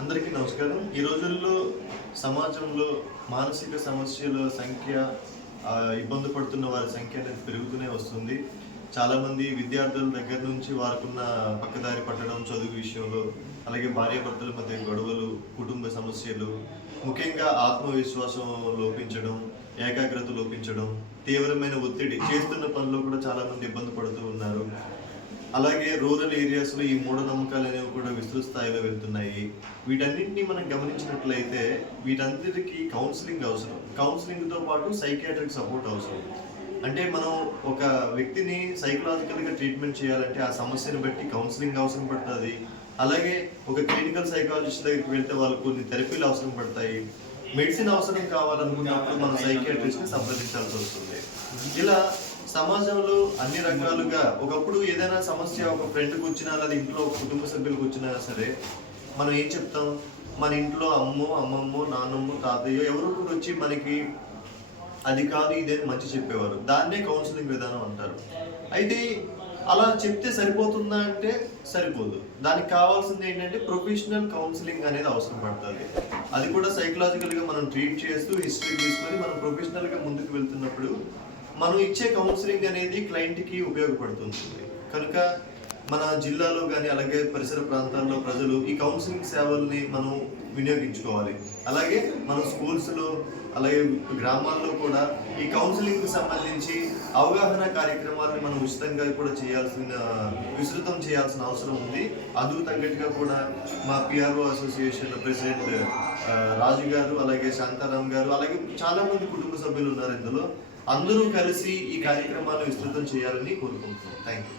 అందరికీ నమస్కారం. ఈ రోజుల్లో సమాజంలో మానసిక సమస్యల సంఖ్య ఇబ్బంది పడుతున్న వారి సంఖ్య అనేది పెరుగుతూనే వస్తుంది. చాలామంది విద్యార్థుల దగ్గర నుంచి వారికున్న పక్కదారి పట్టడం చదువు విషయంలో అలాగే భార్యాభర్తల మధ్య గొడవలు కుటుంబ సమస్యలు ముఖ్యంగా ఆత్మవిశ్వాసం లోపించడం ఏకాగ్రత లోపించడం తీవ్రమైన ఒత్తిడి చేస్తున్న పనిలో కూడా చాలామంది ఇబ్బంది పడుతూ ఉన్నారు. అలాగే రూరల్ ఏరియాస్లో ఈ మూఢనమ్మకాలు అనేవి కూడా విస్తృత స్థాయిలో వెళ్తున్నాయి. వీటన్నింటినీ మనం గమనించినట్లయితే వీటన్నిటికీ కౌన్సిలింగ్ అవసరం. కౌన్సిలింగ్తో పాటు సైకియాట్రిక్ సపోర్ట్ అవసరం. అంటే మనం ఒక వ్యక్తిని సైకలాజికల్గా ట్రీట్మెంట్ చేయాలంటే ఆ సమస్యను బట్టి కౌన్సిలింగ్ అవసరం పడుతుంది. అలాగే ఒక క్లినికల్ సైకాలజిస్ట్ దగ్గరికి వెళ్తే వాళ్ళకు కొన్ని థెరపీలు అవసరం పడతాయి. మెడిసిన్ అవసరం కావాలనుకున్నప్పుడు మనం సైకియాట్రిస్ట్ని సంప్రదించాల్సి వస్తుంది. ఇలా సమాజంలో అన్ని రకాలుగా ఒకప్పుడు ఏదైనా సమస్య ఒక ఫ్రెండ్కి వచ్చినా లేదా ఇంట్లో ఒక కుటుంబ సభ్యులకు వచ్చినా సరే మనం ఏం చెప్తాం? మన ఇంట్లో అమ్మో అమ్మమ్మో నాన్నమ్మో తాతయ్యో ఎవరో ఒకరు వచ్చి మనకి అది కాదు ఇదేని మంచి చెప్పేవారు. దాన్నే కౌన్సిలింగ్ విధానం అంటారు. అయితే అలా చెప్తే సరిపోతుందా అంటే సరిపోదు. దానికి కావాల్సింది ఏంటంటే ప్రొఫెషనల్ కౌన్సిలింగ్ అనేది అవసరం పడుతుంది. అది కూడా సైకలాజికల్గా మనం ట్రీట్ చేస్తూ హిస్టరీ తీసుకొని మనం ప్రొఫెషనల్గా ముందుకు వెళ్తున్నప్పుడు మనం ఇచ్చే కౌన్సిలింగ్ అనేది క్లయింట్కి ఉపయోగపడుతుంది. కనుక మన జిల్లాలో కానీ అలాగే పరిసర ప్రాంతాల్లో ప్రజలు ఈ కౌన్సిలింగ్ సేవల్ని మనం వినియోగించుకోవాలి. అలాగే మన స్కూల్స్లో అలాగే గ్రామాల్లో కూడా ఈ కౌన్సిలింగ్కి సంబంధించి అవగాహన కార్యక్రమాలను మనం ఉచితంగా కూడా చేయాల్సిన విస్తృతం చేయాల్సిన అవసరం ఉంది. అందుకు తగ్గట్టుగా కూడా మా పిఆర్ఓ అసోసియేషన్ ప్రెసిడెంట్ రాజు గారు అలాగే శాంతారాం గారు అలాగే చాలా మంది కుటుంబ సభ్యులు ఉన్నారు ఇందులో. అందరూ కలిసి ఈ కార్యక్రమాన్ని విస్తృతం చేయాలని కోరుకుంటున్నాం. Thank you